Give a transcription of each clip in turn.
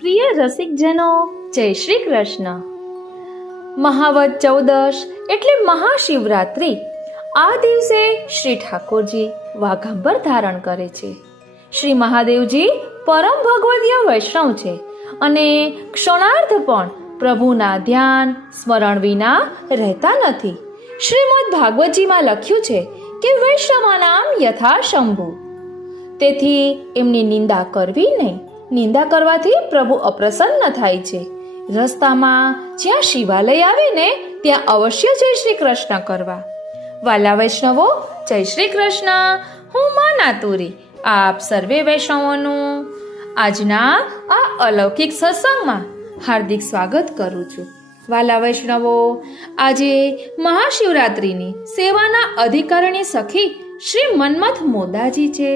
પ્રિય રસિકજનો, જય શ્રી કૃષ્ણ. મહાવદ ચૌદશ એટલે મહાશિવરાત્રિ. આ દિવસે શ્રી ઠાકોરજી વાઘાંબર ધારણ કરે છે. શ્રી મહાદેવજી પરમ ભગવદીય વૈષ્ણવ છે અને ક્ષણાર્થ પણ પ્રભુના ધ્યાન સ્મરણ વિના રહેતા નથી. શ્રીમદ ભાગવતજીમાં લખ્યું છે કે વૈષ્ણવાનામ યથા શંભુ. તેથી એમની નિંદા કરવી નહીં. નિંદા કરવાથી પ્રભુ અપ્રસન્ન થાય છે. રસ્તામાં જ્યાં શિવાલય આવે ને ત્યાં અવશ્ય જય શ્રી કૃષ્ણ કરવા. વાલા વૈષ્ણવો, જય શ્રી કૃષ્ણ. હું માં નાતુરી આપ સર્વે વૈષ્ણવોનું આજના આ અલૌકિક સત્સંગમાં હાર્દિક સ્વાગત કરું છું. વાલા વૈષ્ણવો, આજે મહાશિવરાત્રિની સેવાના અધિકારીણી સખી શ્રી મન્મથ મોદાજી છે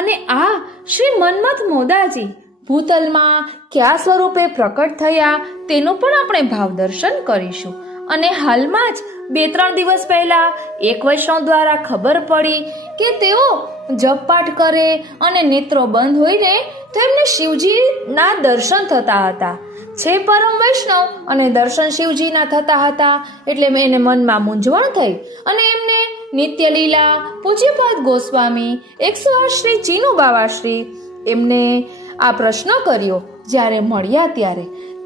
અને આ શ્રી મન્મથ મોદાજી ભૂતલમાં કયા સ્વરૂપે પ્રકટ થયા તેનું પણ આપણે ભાવ દર્શન કરીશું. અને હાલમાં જ 2-3 દિવસ પહેલા એક વૈષ્ણવ દ્વારા ખબર પડી કે તેઓ જપ પાઠ કરે અને નેત્રો બંધ હોઈને તો એમને શિવજીના દર્શન થતા હતા. છે પરમ વૈષ્ણવ અને દર્શન શિવજીના થતા હતા એટલે એને મનમાં મૂંઝવણ થઈ અને એમને નિત્ય લીલા પૂજ્યપાદ ગોસ્વામી 108 શ્રી ચીનુ બાવાશ્રી એમને આ પ્રશ્ન કર્યો. જ્યારે મળ્યા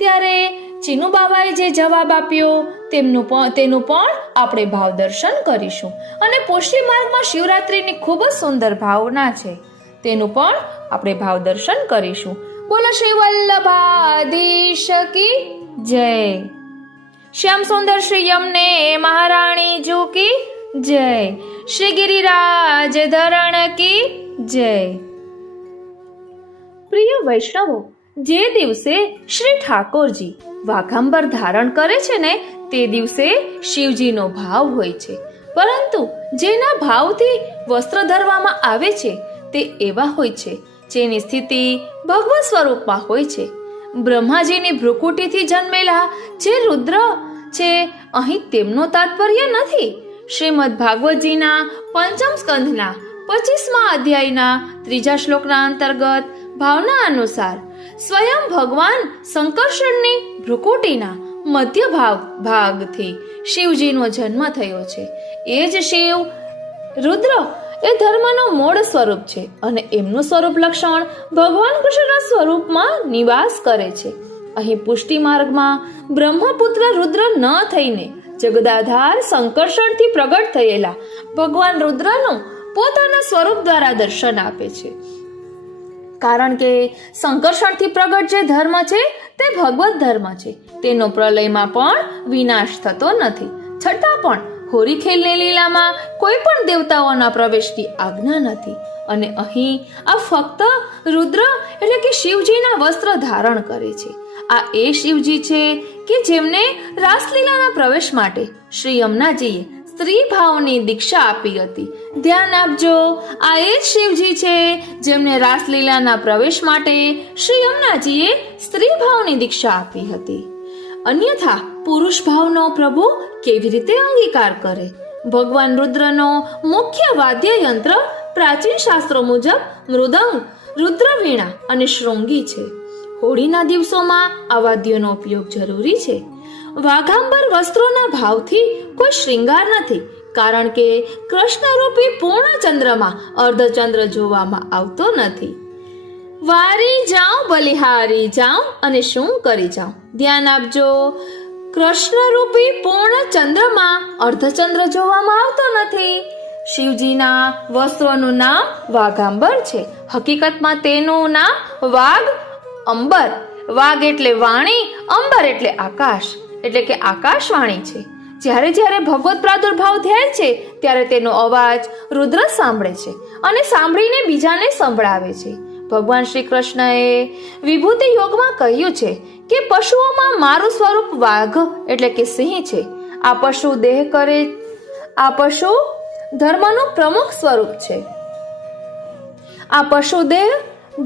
ત્યારે ચીનુ બાવાએ જે જવાબ આપ્યો તેનું પણ આપણે ભાવ દર્શન કરીશું. અને પુષ્ટિ માર્ગમાં શિવરાત્રિની ખૂબ જ સુંદર ભાવના છે તેનું પણ આપણે ભાવ દર્શન કરીશું. બોલો શ્રી વલ્લભાધીશ કી જય. શ્યામ સુંદર શ્રી યમને મહારાણી જુ કી જય. શ્રી ગિરિરાજ ધરણ કી જય. પ્રિય વૈષ્ણવો, જે દિવસે શ્રી ઠાકોરજી વાઘાંબર ધારણ કરે છે ને તે દિવસે શિવજીનો ભાવ હોય છે. પરંતુ જેના ભાવથી વસ્ત્ર ધરવામાં આવે છે તે એવા હોય છે જેની સ્થિતિ ભગવત સ્વરૂપમાં હોય છે. બ્રહ્માજીની ભ્રુકુટીથી જન્મેલા જે રુદ્ર છે અહીં તેમનો તાત્પર્ય નથી. શ્રીમદ ભાગવતજીના 5મ સ્કંધના 25મા અધ્યાયના 3જા શ્લોકના અંતર્ગત ભાવના અનુસાર સ્વયં ભગવાન શંકર્ષણની ભ્રુકુટીના મધ્ય ભાગથી શિવજીનો જન્મ થયો છે. એ જ શિવ રુદ્ર એ ધર્મનો મૂળ સ્વરૂપ છે અને એમનું સ્વરૂપ લક્ષણ ભગવાન કૃષ્ણના સ્વરૂપમાં નિવાસ કરે છે. અહીં પુષ્ટિ માર્ગમાં બ્રહ્મપુત્ર રુદ્ર ન થઈને જગદાધાર સંકર્ષણથી પ્રગટ થયેલા ભગવાન રુદ્રનું પોતાના સ્વરૂપ દ્વારા દર્શન આપે છે. કારણ કે સંકર્ષણથી પ્રગટ જે ધર્મ છે તે ભગવત ધર્મ છે. તેનો પ્રલયમાં પણ વિનાશ થતો નથી. છતાં પણ હોરીખેલની લીલામાં કોઈ પણ દેવતાઓના પ્રવેશની આજ્ઞા નથી. અને અહીં આ ફક્ત રુદ્ર એટલે કે શિવજીના વસ્ત્ર ધારણ કરે છે. આ એ શિવજી છે કે જેમને રાસલીલાના પ્રવેશ માટે શ્રી યમુનાજીએ સ્ત્રી ભાવની દીક્ષા આપી હતી. ધ્યાન આપજો, આ એ જ શિવજી છે જેમને રાસલીલાના પ્રવેશ માટે શ્રી યમુનાજીએ સ્ત્રી ભાવની દીક્ષા આપી હતી. અન્યથા પુરુષ ભાવનો પ્રભુ કેવી રીતે અંગીકાર કરે? ભગવાન રુદ્રનો મુખ્ય વાદ્ય યંત્ર પ્રાચીન શાસ્ત્રો મુજબ મૃદંગ, રુદ્રવીણા અને શૃંગી છે. હોળીના દિવસોમાં આ વાદ્યોનો ઉપયોગ જરૂરી છે. વાઘાંબર વસ્ત્રોના ભાવથી કોઈ શ્રૃંગાર નથી, કારણ કે કૃષ્ણરૂપી પૂર્ણ ચંદ્રમાં અર્ધચંદ્ર જોવામાં આવતો નથી. વારી જાઉં બલિહારી જાઉં અને શું કરી જાઉં? ધ્યાન આપજો, કૃષ્ણરૂપી પૂર્ણ ચંદ્રમાં અર્ધચંદ્ર જોવામાં આવતો નથી. શિવજીના વસ્ત્રોનું નામ વાઘાંબર છે. હકીકતમાં તેનું નામ વાઘ અંબર. વાઘ એટલે વાણી, અંબર એટલે આકાશ, એટલે કે આકાશવાણી છે. જ્યારે ભગવત પ્રાદુર્ભાવ થાય છે ત્યારે તેનો અવાજ રુદ્ર સાંભળે છે અને સાંભળીને બીજાને સંભળાવે છે. ભગવાન શ્રી કૃષ્ણએ વિભૂતિ યોગમાં કહ્યું છે કે પશુઓમાં મારું સ્વરૂપ વાઘ એટલે કે સિંહ છે. આ પશુ ધર્મનું પ્રમુખ સ્વરૂપ છે. આ પશુ દેહ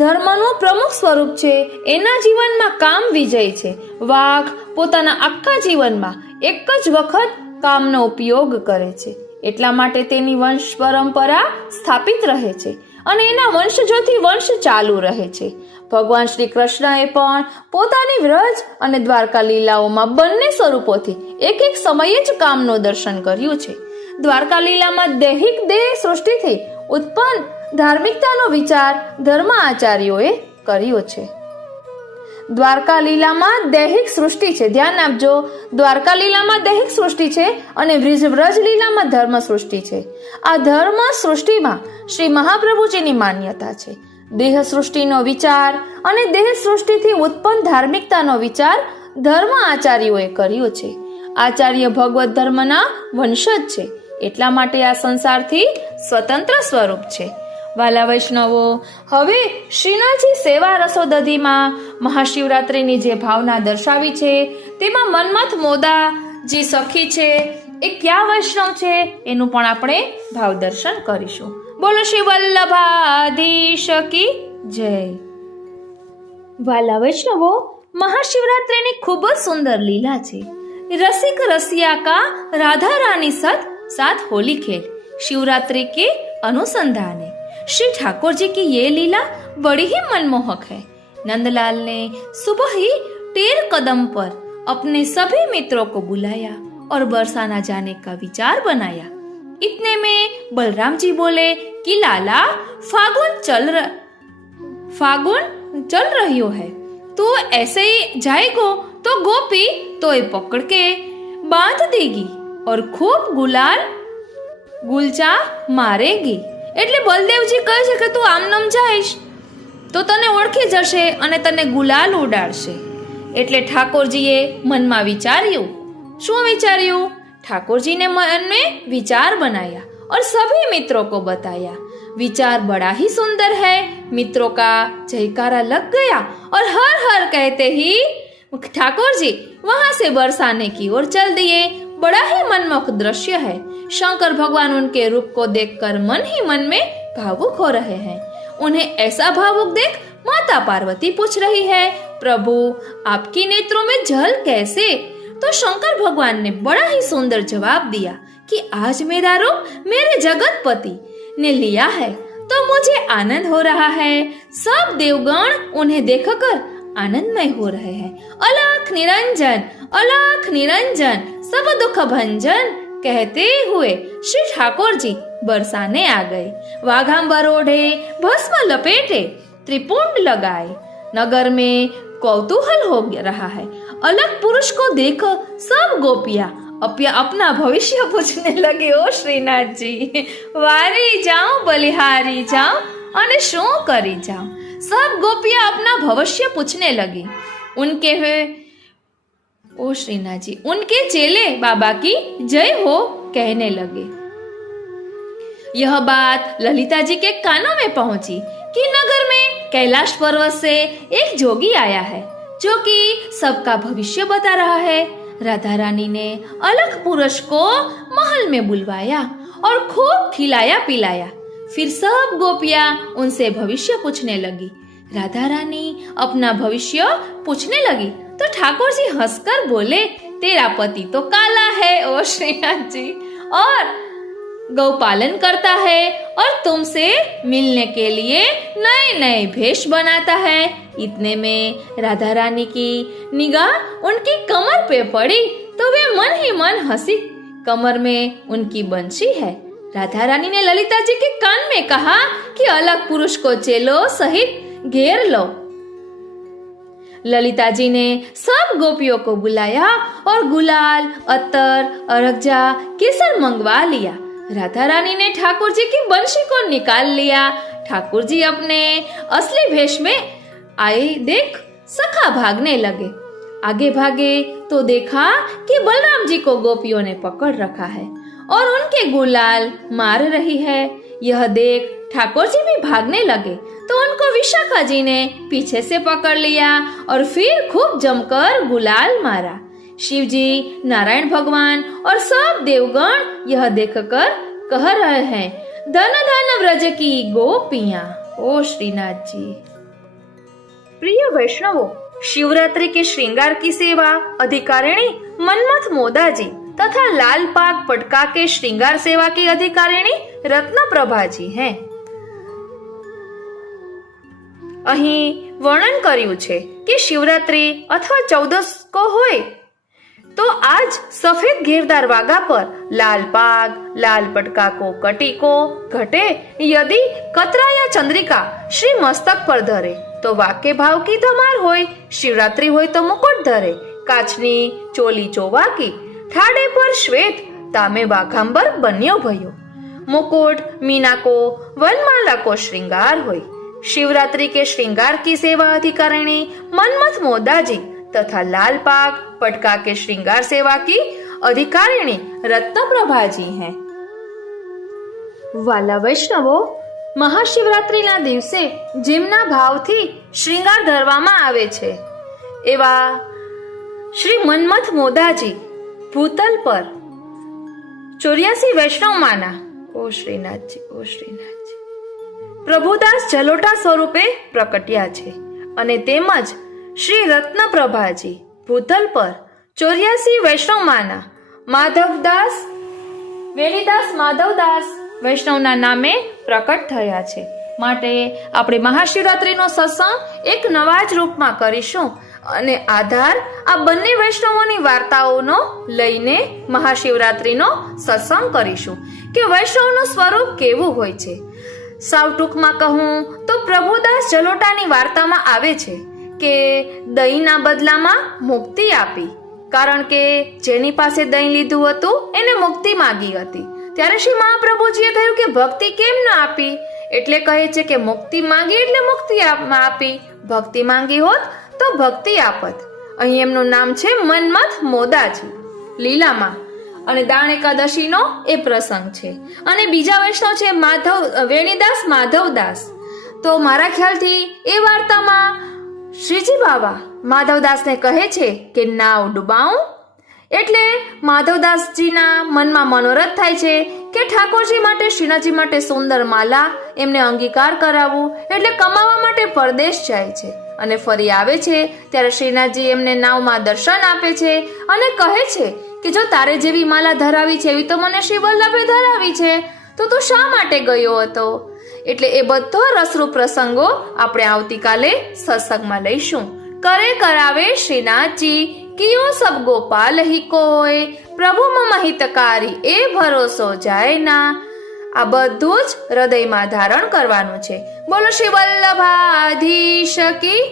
ધર્મનું પ્રમુખ સ્વરૂપ છે. એના જીવનમાં કામ વિજય છે. વાઘ પોતાના આખા જીવનમાં એક જ વખત કામનો ઉપયોગ કરે છે. એટલા માટે તેની વંશ પરંપરા સ્થાપિત રહે છે અને એના વંશજોથી વંશ ચાલુ રહે છે. ભગવાન શ્રી કૃષ્ણએ પણ પોતાની વ્રજ અને દ્વારકા લીલાઓમાં બંને સ્વરૂપોથી એક એક સમયે જ કામનું દર્શન કર્યું છે. દ્વારકા લીલામાં દૈહિક દેહ સૃષ્ટિથી ઉત્પન્ન ધાર્મિકતાનો વિચાર ધર્મ આચાર્યોએ કર્યો છે. દ્વારકા લીલામાં દૈહિક સૃષ્ટિ છે, ધ્યાન આપજો, દ્વારકા લીલામાં દૈહિક સૃષ્ટિ છે અને વ્રજ લીલામાં ધર્મ સૃષ્ટિ છે. આ ધર્મ સૃષ્ટિમાં શ્રી મહાપ્રભુજીની માન્યતા છે. દેહ સૃષ્ટિનો વિચાર અને દેહ સૃષ્ટિથી ઉત્પન્ન ધાર્મિકતાનો વિચાર ધર્મ આચાર્યોએ કર્યો છે. આચાર્ય ભગવત ધર્મના વંશજ છે, એટલા માટે આ સંસારથી સ્વતંત્ર સ્વરૂપ છે. વાલા વૈષ્ણવો, હવે શ્રીનાથજી સેવા રસોદધીમાં મહાશિવરાત્રિની જે ભાવના દર્શાવી છે તેમાં મન્મથ મોદાજી સખી છે એ ક્યાં વૈષ્ણવ છે એનું પણ આપણે ભાવ દર્શન કરીશું. બોલો શ્રી વલ્લભાધીશ કી જય. વાલા વૈષ્ણવો, મહાશિવરાત્રિની ખૂબ જ સુંદર લીલા છે. रसिक रसिया का राधा रानी साथ होली खेल शिवरात्रि के अनुसंधान है। श्री ठाकुर जी की ये लीला बड़ी ही मनमोहक है। नंदलाल ने सुबह ही 13 कदम पर अपने सभी मित्रों को बुलाया और बरसाना जाने का विचार बनाया। इतने में बलराम जी बोले कि लाला फागुन चल रही है, तो ऐसे ही जाएगो तो गोपी तो ये पकड़ के बांध देगी और खूब गुलचा मारेगी। એટલે બલદેવજી કહે છે કે તું આમનામ જાઈશ તો તને ઓળખી જશે અને તને ગુલાલ ઉડાડશે। એટલે ઠાકોરજીએ મનમાં વિચાર્યું। શું વિચાર્યું? ठाकुरजी ने मन में विचार बनाया और सभी मित्रों को बताया। विचार बड़ा ही सुंदर है। मित्रों का जयकारा लग गया और हर हर कहते ही ठाकुर जी वहां से बरसाने की ओर चल दिए। बड़ा ही मनमोहक दृश्य है। शंकर भगवान उनके रूप को देखकर मन ही मन में भावुक हो रहे हैं। उन्हें ऐसा भावुक देख माता पार्वती पूछ रही है, प्रभु आपकी नेत्रों में जल कैसे? तो शंकर भगवान ने बड़ा ही सुंदर जवाब दिया कि आज मेरा रूप मेरे जगतपति ने लिया है तो मुझे आनंद हो रहा है। सब देवगण उन्हें देखकर आनंदमय हो रहे हैं। अलख निरंजन सब दुख भंजन कहते हुए श्री ठाकुर जी बरसाने आ गए। वाघांबर ओढ़े, भस्म लपेटे, त्रिपुंड लगाए। नगर में कौतूहल हो रहा है। अलग पुरुष को देख सब गोपियां अपना भविष्य पूछने लगे। ओ श्रीनाथ जी, वारी जाऊं बलिहारी जाऊं अने शू करी जाऊं। सब गोपियां अपना भविष्य पूछने लगी। ओ श्रीनाथ जी, उनके चेले बाबा की जय हो कहने लगे। यह बात ललिता जी के कानों में पहुंची कि नगर में कैलाश पर्वत से एक जोगी आया है जो कि सबका भविष्य बता रहा है। राधा रानी ने अलग पुरुष को महल में बुलवाया और खूब खिलाया पिलाया। फिर सब गोपियां उनसे भविष्य पूछने लगी। राधा रानी अपना भविष्य पूछने लगी तो ठाकुर जी हंसकर बोले, तेरा पति तो काला है ओ श्रीनाथ जी, और गौपालन करता है और तुमसे मिलने के लिए नए नए भेष बनाता है। इतने में राधा रानी की निगाह उनकी कमर पे पड़ी तो वे मन ही मन हंसी। कमर में उनकी बंशी है। राधा रानी ने ललिता जी के कान में कहा कि अलग पुरुष को चेलो सहित घेर लो। ललिता जी ने सब गोपियों को बुलाया और गुलाल, अत्तर, अरगजा, केसर मंगवा लिया। राधा रानी ने ठाकुर जी की बंशी को निकाल लिया। ठाकुर जी अपने असली भेष में आए देख सखा भागने लगे। आगे भागे तो देखा कि बलराम जी को गोपियों ने पकड़ रखा है और उनके गुलाल मार रही है। यह देख ठाकुर जी भी भागने लगे तो उनको विशाखा जी ने पीछे से पकड़ लिया और फिर खूब जमकर गुलाल मारा। शिव जी, नारायण भगवान और सब देवगण यह देखकर कह रहे हैं, धन धन व्रज की गोपियां। ओ श्रीनाथ जी। प्रिय वैष्णवों, शिवरात्रि के श्रृंगार की सेवा अधिकारिणी मन्मथ मोदा जी तथा लाल पाग पटका के श्रृंगार सेवा की अधिकारिणी रत्न प्रभा जी हैं। અહીં વર્ણન કર્યું છે કે શિવરાત્રી અથવા ચૌદસકો હોય તો આજ સફેદ ઘેરદાર વાગા પર લાલ પાગ, લાલ પટકાકો કટીકો ઘટે યદિ કતરાયા ચંદ્રિકા શ્રી મસ્તક પર ધરે તો વાકે ભાવ કી ધમાર હોય, શિવરાત્રી હોય તો મુકુટ ધરે, કાચની ચોલી ચોવાકી ઠાડે પર શ્વેત તામે વાઘાંબર બન્યો ભયો, मुकुट मीना को वनमाला को श्रृंगार होय, शिवरात्रि के श्रृंगार की सेवा अधिकारिणी मनमथ मोदाजी तथा लाल पाग पटका के श्रृंगार सेवा की अधिकारिणी रत्न प्रभा जी हैं। वाला वैष्णवो, મહાશિવરાત્રિના દિવસે જેમના ભાવથી શ્રૃંગાર ધરવામાં આવે છે એવા શ્રી મન્મથ મોદાજી ભૂતલ પર 84 વૈષ્ણવમાંના ઓ શ્રીનાથજી પ્રભુદાસ જલોટા સ્વરૂપે પ્રકટ્યા છે અને તેમજ શ્રી રત્નપ્રભાજી ભૂતલ પર 84 વૈષ્ણવમાંના માધવદાસ વેણીદાસ માધવદાસ વૈષ્ણવના નામે પ્રકટ થયા છે। માટે આપણે મહાશિવરાત્રિનો સત્સંગ એક નવા જ રૂપમાં કરીશું અને આધાર આ બંને વૈષ્ણવોની વાર્તાઓનો લઈને મહાશિવરાત્રિનો સત્સંગ કરીશું કે વૈષ્ણવનું સ્વરૂપ કેવું હોય છે। સાવ ટૂંકમાં કહું તો પ્રભુદાસ જલોટાની વાર્તામાં આવે છે કે દહીંના બદલામાં મુક્તિ આપી, કારણ કે જેની પાસે દહીં લીધું હતું એને મુક્તિ માંગી હતી। ત્યારે શ્રી મહાપ્રભુજીએ કહ્યું કે ભક્તિ કેમ ન આપી? એટલે કહે છે કે મુક્તિ માંગી એટલે મુક્તિ આપી, ભક્તિ માંગી હોત તો ભક્તિ આપત। અહીં એમનું નામ છે મન્મથ મોદાજી લીલામાં, અને દાણ એકાદશીનો એ પ્રસંગ છે। અને બીજા વૈષ્ણવ છે વેણીદાસ માધવદાસ। તો મારા ખ્યાલથી એ વાર્તામાં શ્રીજી બાબા માધવદાસને કહે છે કે નાવ ડૂબાઉં, એટલે માધવદાસજીના મનમાં મનોરથ થાય છે કે ઠાકોરજી માટે શ્રીનાથજી માટે સુંદર માલા એમને અંગીકાર કરાવવું, એટલે કમાવા માટે પરદેશ જાય છે અને ફરી આવે છે ત્યારે શ્રીનાથજી એમને નાવમાં દર્શન આપે છે અને કહે છે કે જો તારે જેવી માલા ધરાવી છે એવી તો મને શ્રી વલ્લભે ધરાવી છે, તો તું શા માટે ગયો હતો? એટલે એ બધો રસરૂપ પ્રસંગો આપણે આવતીકાલે સત્સંગમાં લઈશું। કરે કરાવે શ્રીનાથજી કિયો સબ ગોપાલ હી કોઈ, પ્રભુ મમ હિતકારી એ ભરોસો જાય ના। આ બધું જ હૃદયમાં ધારણ કરવાનું છે। બોલો શ્રી વલ્લભાધીશ કી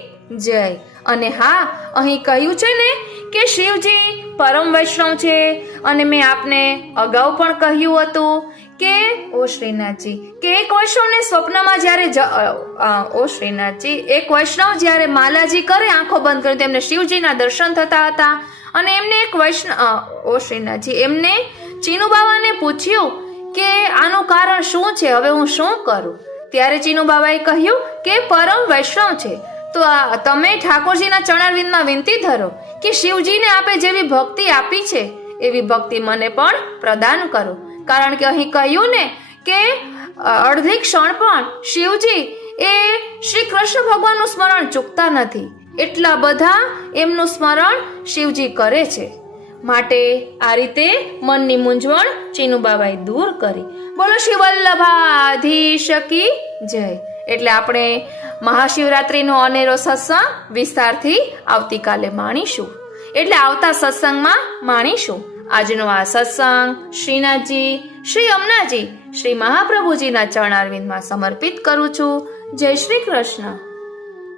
જય। અને હા, અહીં કહ્યું છે ને કે શિવજી પરમ વૈષ્ણવ છે, અને મેં આપને અગાઉ પણ કહ્યું હતું કે ઓ શ્રીનાથજી કે એક વૈષ્ણવને સ્વપ્નમાં જ્યારે એક વૈષ્ણવ જ્યારે માલાજી કરે આંખો બંધ કરી તેમને શિવજીના દર્શન થતા હતા, અને એમને એક વૈષ્ણવ ઓ શ્રીનાથજી એમને ચીનુ બાવાને પૂછ્યું કે આનું કારણ શું છે, હવે હું શું કરું? ત્યારે ચીનુ બાવાએ કહ્યું કે પરમ વૈષ્ણવ છે તો તમે ઠાકોરજીના ચરણારવિંદમાં વિનંતી ધરો કે શિવજીને આપે જેવી ભક્તિ આપી છે એવી ભક્તિ મને પણ પ્રદાન કરો, કારણ કે અહીં કહ્યું ને કે અડધી ક્ષણ પણ શિવજી એ શ્રી કૃષ્ણ ભગવાનનું સ્મરણ ચૂકતા નથી, એટલા બધા એમનું સ્મરણ શિવજી કરે છે। માટે આ રીતે મનની મૂંઝવણ ચીનુબાબાએ દૂર કરી। બોલો શ્રી વલ્લભાધીશ કી જય। એટલે આપણે મહાશિવરાત્રિનો અનેરો સત્સંગ વિસ્તારથી આવતીકાલે માણીશું, એટલે આવતા સત્સંગમાં માણીશું। આજનો આ સત્સંગ શ્રીનાથજી, શ્રી અમનાજી, શ્રી મહાપ્રભુજીના ચરણારવિંદમાં સમર્પિત કરું છું। જય શ્રી કૃષ્ણ।